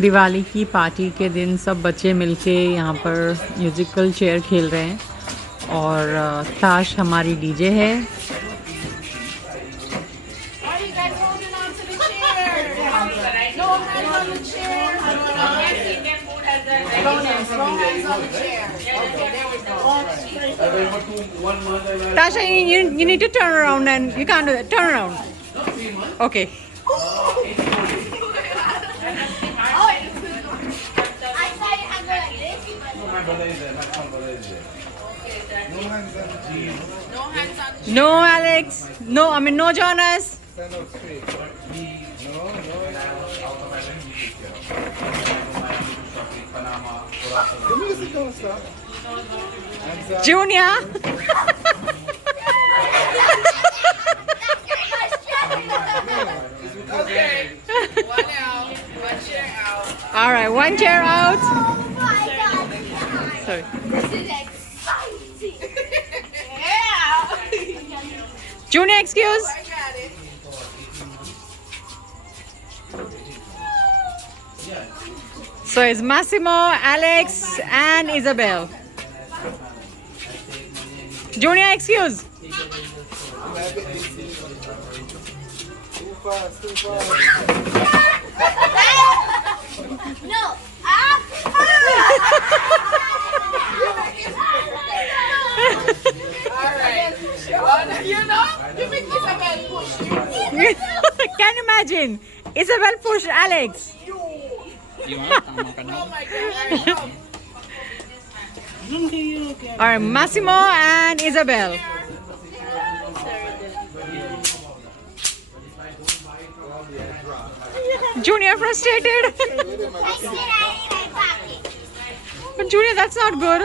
दिवाली की पार्टी के दिन सब बच्चे मिलके यहाँ पर म्यूज़िकल चेयर खेल रहे हैं और ताश हमारी डीजे है। Tasha, you need to turn around and you can't do that. Turn around. Okay. No, Alex. No, I mean no, Jonas. Junior. Okay. One out. One chair out. All right, one chair out. Oh my God. Sorry. This is exciting. Yeah. Junior, excuse. I got it. So it's Massimo, Alex, and Isabel. Junior, excuse. No. Alright. You know? You make Isabel push you. Can you imagine? Isabel pushed Alex. Oh my god. All right, Massimo and Isabel. Junior frustrated. But Junior, that's not good.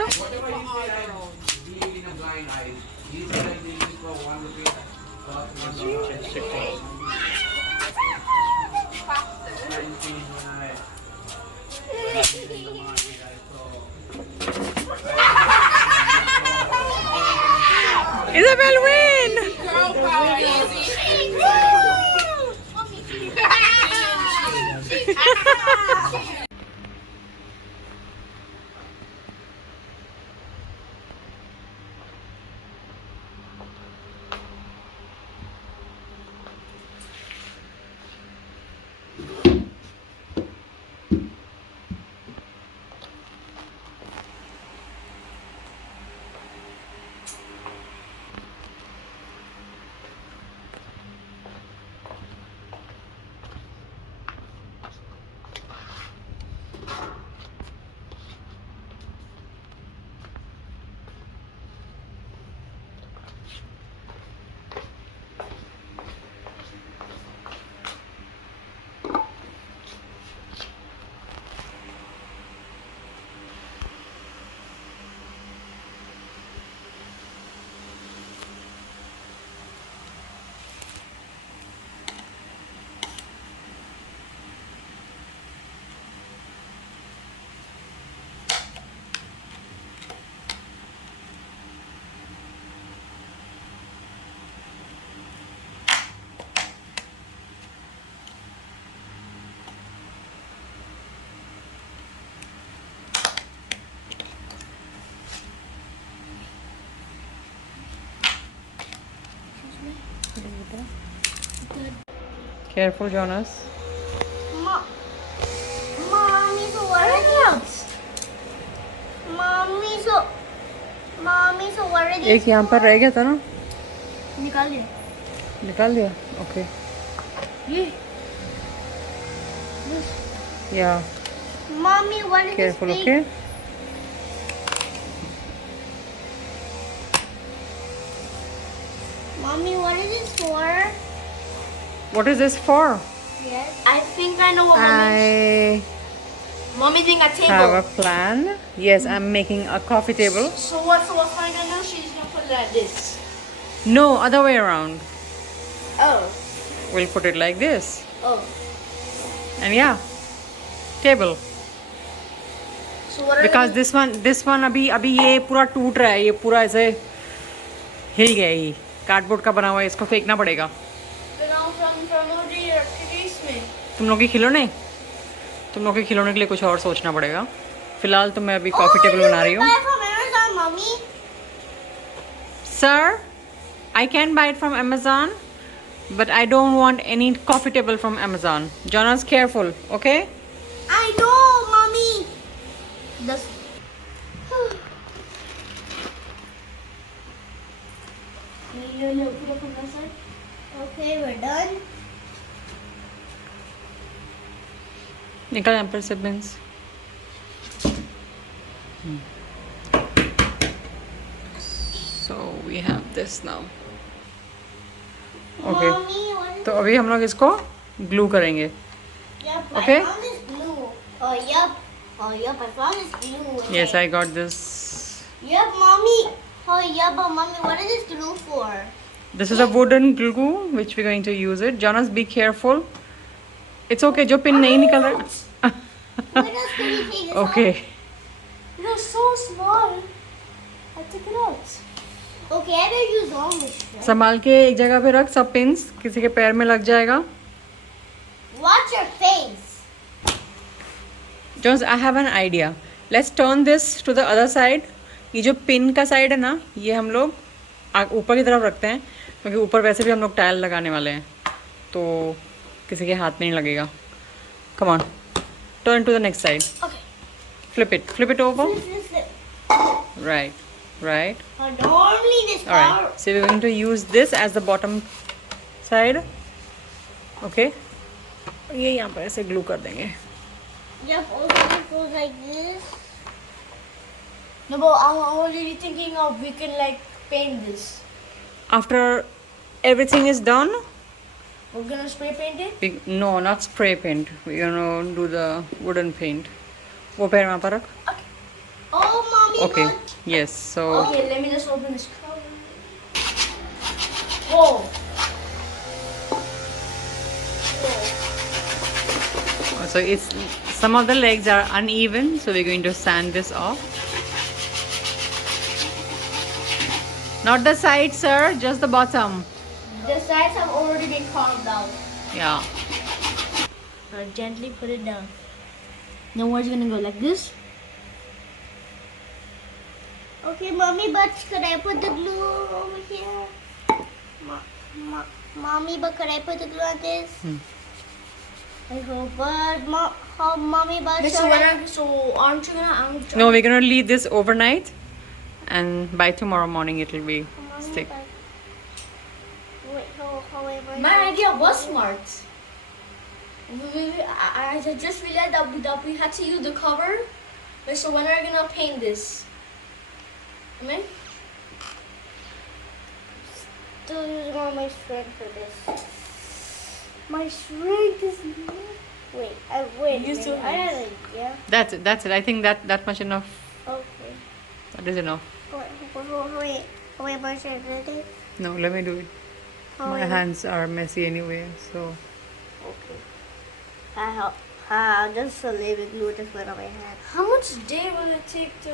Isabel win. Girl power easy. Careful, Jonas. Mommy, so what are these? Mommy, so what are these? एक यहाँ पर रह गया था ना? निकाल दिया. निकाल दिया? Okay. ये. Yeah. Mommy, what is Careful, this? okay? Mommy, what is this for? What is this for? Yes. I think I know what I Mommy's doing a table. have a plan. Yes, I'm making a coffee table. So what's my gonna do? She's gonna put it like this. No, other way around. Oh. We'll put it like this. Oh. And yeah, table. So what are Because this one अभी ये पूरा टूट रहा है, ये पूरा ऐसे हिल गया, ये कार्डबोर्ड का बना हुआ है, इसको फेंकना पड़ेगा। from इसमें तुम लोग के खिलौने तुम लोग के खिलौने के लिए कुछ और सोचना पड़ेगा. फिलहाल तो मैं अभी कॉफ़ी टेबल बना रही हूँ. Mommy. Sir, I can buy it from Amazon, but I don't want any coffee table from Amazon. Jonas, careful, okay? I know, mommy. This. Okay, we're done. निकल यहाँ पर से beans. So we have this now. Okay. Mommy, what is तो अभी हम लोग इसको glue करेंगे. Yep, Okay. I found this glue. Oh, yep. Oh, yep, I found this glue. Okay. Yes, I got this. Yep, mommy. Oh, yep, but mommy, what is this glue for? This is a wooden glue which we're going to use it. Jonas, be careful. It's okay. जो pin नहीं निकल रहा. Where else can you take this Okay. out? It was so small. I took it out. Okay, I will use all this. Right? संभाल के एक जगह पे रख सब पिन्स. किसी के पैर में लग जाएगा. Watch your face. Jonas, I have an idea. Let's turn this to the other side. ये जो पिन का साइड है ना, ये हम लोग ऊपर की तरफ रखते हैं क्योंकि ऊपर वैसे भी हम लोग टाइल लगाने वाले हैं, तो किसी के हाथ में नहीं लगेगा. Come on, turn to the next side. Okay. Flip it over. This. Right. Normally this All right. So we're going to use this as the bottom side. Okay. ये यहाँ पर ऐसे glue कर देंगे. Yep, also it goes like this. No, but I'm already thinking of we can like paint this. After everything is done, We're gonna spray paint it? no, not spray paint. We're gonna do the wooden paint. वो पैर वहाँ पर रख. Oh, mommy. Okay. Look. Yes. So. Okay, let me just open this cover. Whoa. So it's some of the legs are uneven, so we're going to sand this off. Not the sides, sir, just the bottom. The sides have already been carved out. Yeah. Now gently put it down. Now where's it gonna go? Like this? Okay, mommy, but could I put the glue over here? Mommy, but could I put the glue on this? I hope, but mommy, but so aren't you gonna? No, we're gonna leave this overnight, and by tomorrow morning it will be stick. Wait, My idea was smart. I just realized that we had to use the cover. Wait, so when are we gonna paint this? Amen? Still using all my strength for this. My strength is not. Wait. Use your I had hands. an idea. That's it. I think that much enough. Okay. That is enough. Wait, my strength is it? No, let me do it. My hands are messy anyway, so. Okay. I'll just a little bit glue just went on my hand. How much day will it take to